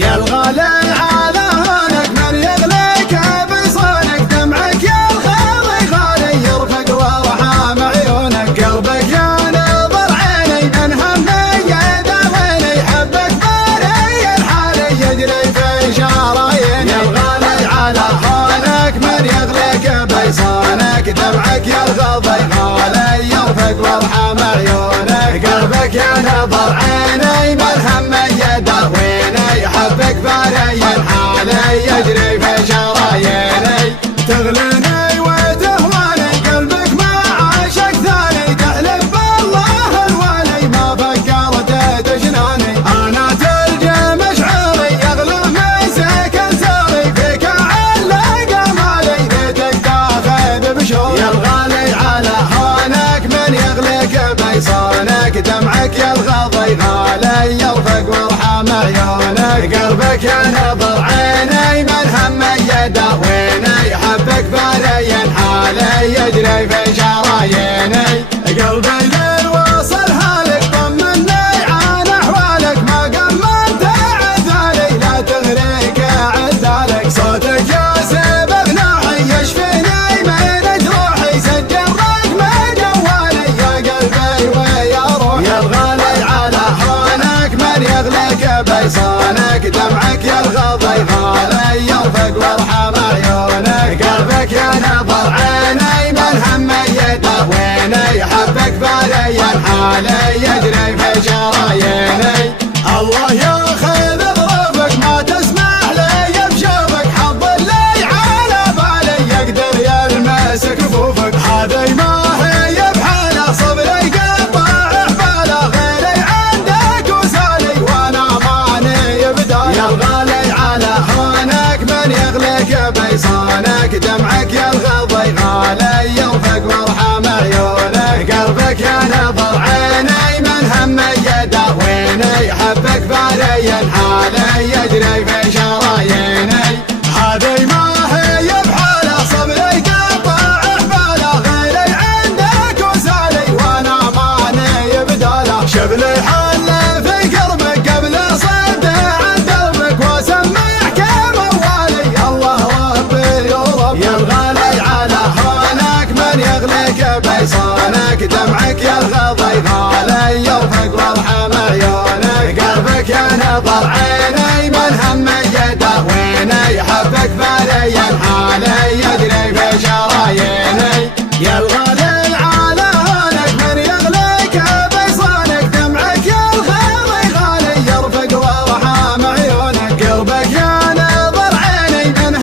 يا الغالي على هونك من يغليك بصونك دمعك يا الغالي غالي يرفق وارحام عيونك قلبك يا نظر عيني من همي يداويني حبك باري الحالي يجري في شراييني يا الغالي على هونك من يغليك بصونك دمعك يا الغالي غالي يرفق وارحام عيونك قلبك يا نظر عيني من همي يداويني حبك باري الحالي يجري في شراييني تغليني وتهواني قلبك ما عاشق ثاني تحلف بالله الوالي ما فكرت تجناني انا تلجم شعوري يغلو مسك انساري فيك علق مالي ليتك تاخذ بشوري يا الغالي على هونك من يغليك بيصونك دمعك يا الغضي غالي يرفق وارحم عيونك قلبك يا نظر عيني من همي يداويني حبك باري حالي يجري في شراييني قلبي للوصل هالك طمني عن احوالك ما قمنت عذالي لا تغريك عذالك صوتك يا سبب نوحي يشفيني من جروحي سجل رقم جوالي يا قلبي ويا روحي يا الغالي على هونك من يغليك بيصونك دمعك يا الغضي غالي يرفق وارحم عيونك قلبك يا نظر عيني من همي يداويني حبك باري الحالي يجري في شراييني الله ياخذ ظروفك ما تسمح لي بشوفك حظ اللي على بالي يقدر يلمس كفوفك هذي ما هي بحاله صبري قطع حباله غيري عندك وسالي وانا ماني بداله يا الغالي على هونك من يغليك بيصونك دمعك يا الغضي غالي يرفق وارحم عيونك قلبك يا نظر عيني من همي يداويني حبك باري الحالي يجري في شراييني هذي ما هي بحاله صبري قطع حباله غيري عندك وسالي وانا ماني بداله شبلي حل في قربك قبل صد عن دربك واسمعك موالي الله ربي يرب يا الغالي على هونك من يغليك بيصونك دمعك يا الغضي غالي يرفق وارحم عيونك قلبك يا نظر عيني من همي يداويني حبك باري الحالي يجري في شراييني يا الغالي